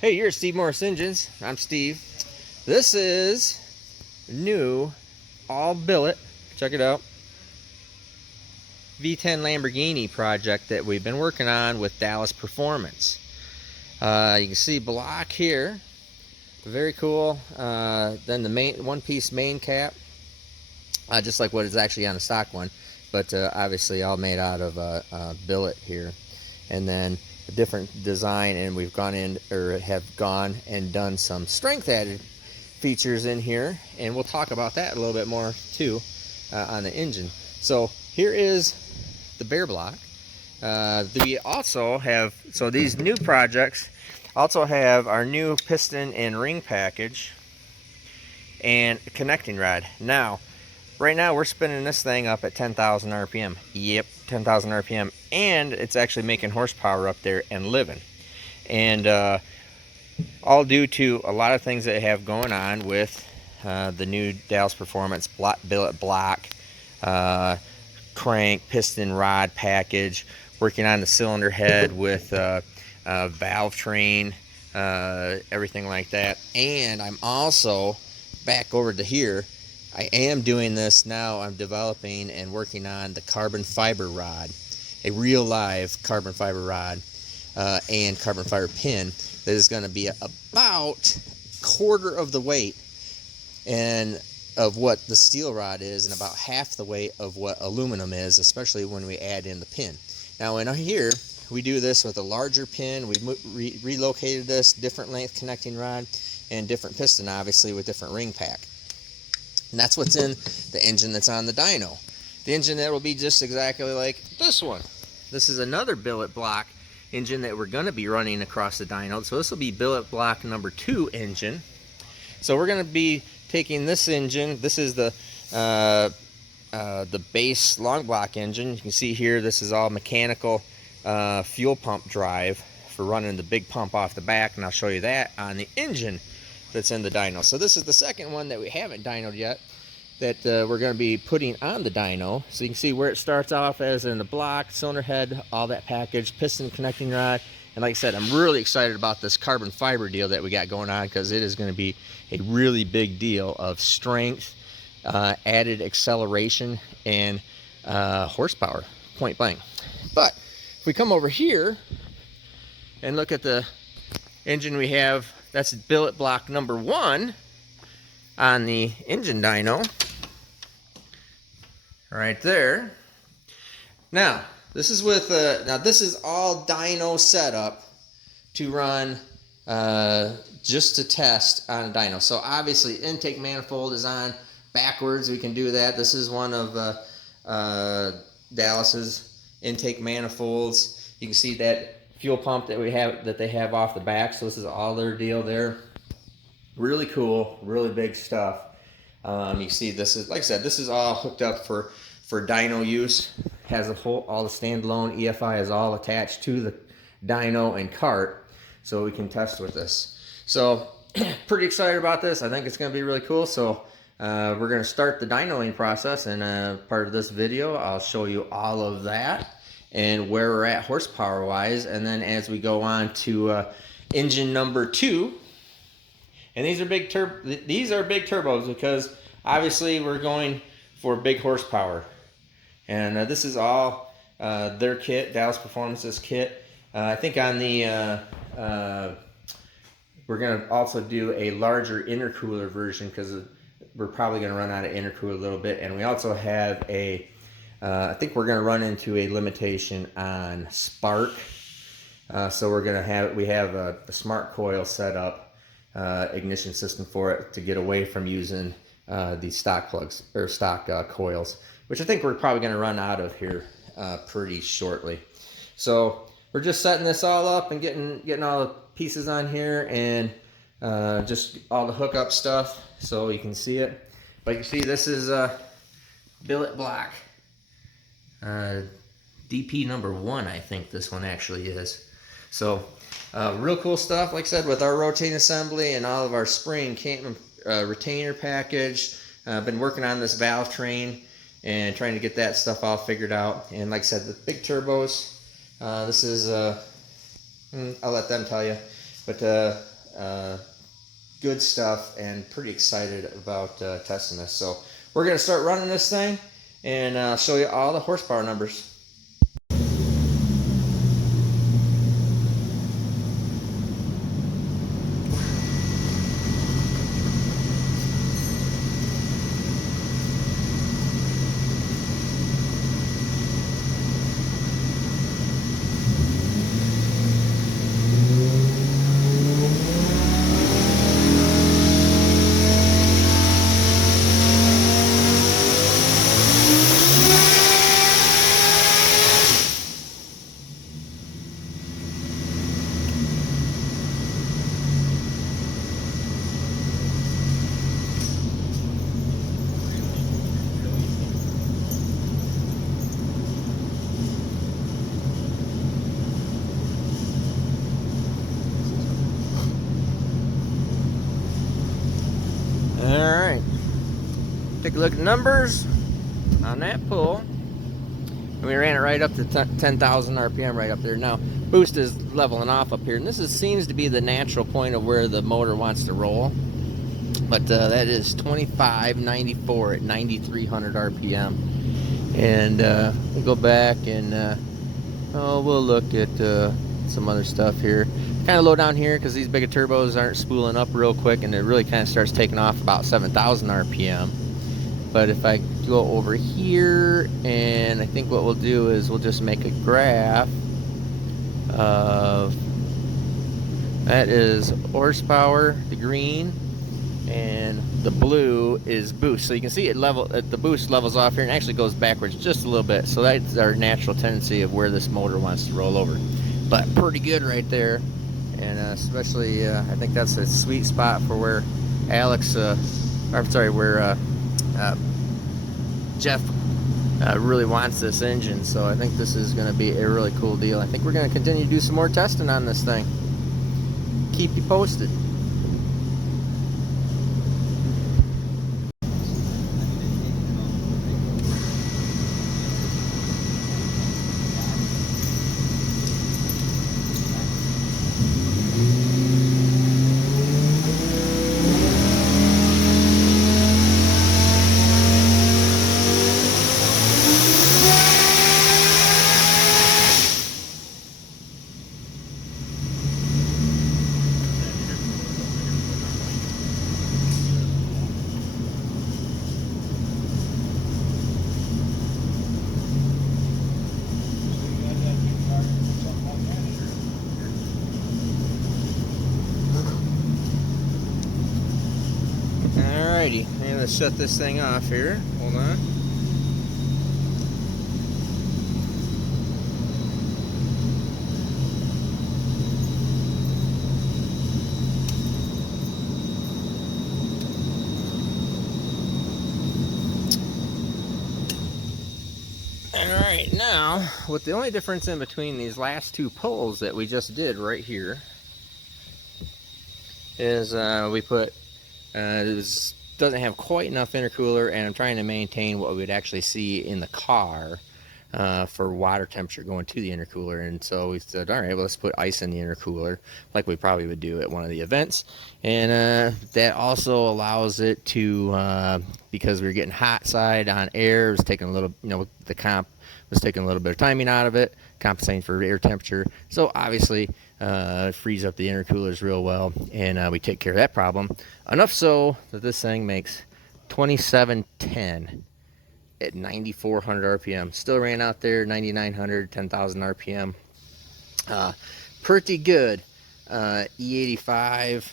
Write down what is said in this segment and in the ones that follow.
Hey, you're at Steve Morris Engines. I'm Steve. This is new, all billet. Check it out. V10 Lamborghini project that we've been working on with Dallas Performance. You can see block here. Very cool. Then the main one-piece main cap, just like what is actually on the stock one, but obviously all made out of billet here. And then a different design, and we've gone in or have gone and done some strength added features in here, and we'll talk about that a little bit more too on the engine. So here is the bare block. We also have, so these new projects also have our new piston and ring package and connecting rod. Now right now we're spinning this thing up at 10,000 RPM. Yep, 10,000 RPM, and it's actually making horsepower up there and living. And all due to a lot of things that have going on with the new Dallas Performance billet block, crank, piston, rod package, working on the cylinder head with valve train, everything like that. And I'm also back over to here. I am doing this now. I'm developing and working on the carbon fiber rod, a real live carbon fiber rod and carbon fiber pin that is going to be about quarter of the weight and of what the steel rod is, and about half the weight of what aluminum is, especially when we add in the pin. Now in here we do this with a larger pin. We relocated this, different length connecting rod and different piston, obviously with different ring pack. And that's what's in the engine that's on the dyno. The engine that will be just exactly like this one. This is another billet block engine that we're going to be running across the dyno. So this will be billet block number 2 engine. So we're going to be taking this engine. This is the base long block engine. You can see here this is all mechanical fuel pump drive for running the big pump off the back, and I'll show you that on the engine that's in the dyno. So this is the second one that we haven't dynoed yet that we're going to be putting on the dyno. So you can see where it starts off as in the block, cylinder head, all that package, piston connecting rod. And like I said, I'm really excited about this carbon fiber deal that we got going on, because it is going to be a really big deal of strength, added acceleration, and horsepower, point blank. But if we come over here and look at the engine we have, that's billet block number 1 on the engine dyno, right there. Now this is with this is all dyno setup to run just to test on a dyno. So obviously intake manifold is on backwards. We can do that. This is one of Dallas's intake manifolds. You can see that fuel pump that they have off the back. So this is all their deal there. Really cool, really big stuff. You see, this is, like I said, this is all hooked up for dyno use. Has all the standalone EFI is all attached to the dyno and cart, so we can test with this. So pretty excited about this. I think it's going to be really cool. So we're going to start the dynoing process, and part of this video I'll show you all of that and where we're at horsepower wise. And then as we go on to engine number 2, and these are big turbos, because obviously we're going for big horsepower. And this is all their kit, Dallas Performance's kit. I think on the we're going to also do a larger intercooler version, because we're probably going to run out of intercooler a little bit. And we also have a I think we're going to run into a limitation on spark. So we have a smart coil set up, ignition system for it, to get away from using these stock plugs or stock coils, which I think we're probably going to run out of here pretty shortly. So we're just setting this all up and getting all the pieces on here, and just all the hookup stuff so you can see it. But you can see this is billet block DP number 1, I think this one actually is. So real cool stuff, like I said, with our rotating assembly and all of our spring retainer package. I've been working on this valve train and trying to get that stuff all figured out. And like I said, the big turbos, this is I'll let them tell you. But good stuff, and pretty excited about testing this. So we're going to start running this thing and show you all the horsepower numbers. Alright, take a look at the numbers on that pull. And we ran it right up to 10,000 RPM right up there. Now, boost is leveling off up here, and seems to be the natural point of where the motor wants to roll. But that is 2594 at 9,300 RPM. And we'll go back and we'll look at some other stuff here. Kind of low down here because these bigger turbos aren't spooling up real quick, and it really kind of starts taking off about 7,000 RPM. But if I go over here, and I think what we'll do is we'll just make a graph of, that is horsepower, the green, and the blue is boost. So you can see it the boost levels off here and actually goes backwards just a little bit. So that's our natural tendency of where this motor wants to roll over. But pretty good right there. And especially, I think that's a sweet spot for where Jeff really wants this engine. So I think this is going to be a really cool deal. I think we're going to continue to do some more testing on this thing. Keep you posted. Alrighty, and let's shut this thing off here. Hold on. Alright, now, with the only difference in between these last two pulls that we just did right here is we put, this doesn't have quite enough intercooler, and I'm trying to maintain what we'd actually see in the car for water temperature going to the intercooler. And so we said, all right, well, let's put ice in the intercooler like we probably would do at one of the events. And that also allows it to, because we were getting hot side on air, it was taking a little, the comp was taking a little bit of timing out of it, compensating for air temperature. So obviously it frees up the intercoolers real well, and we take care of that problem. Enough so that this thing makes 2710 at 9,400 RPM. Still ran out there 9,900, 10,000 RPM. Pretty good. E85,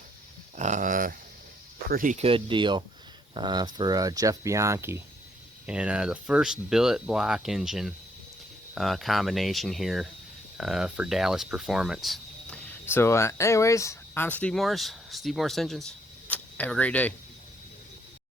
pretty good deal for Jeff Bianchi. And the first billet block engine combination here for Dallas Performance. So anyways, I'm Steve Morris, Steve Morris Engines. Have a great day.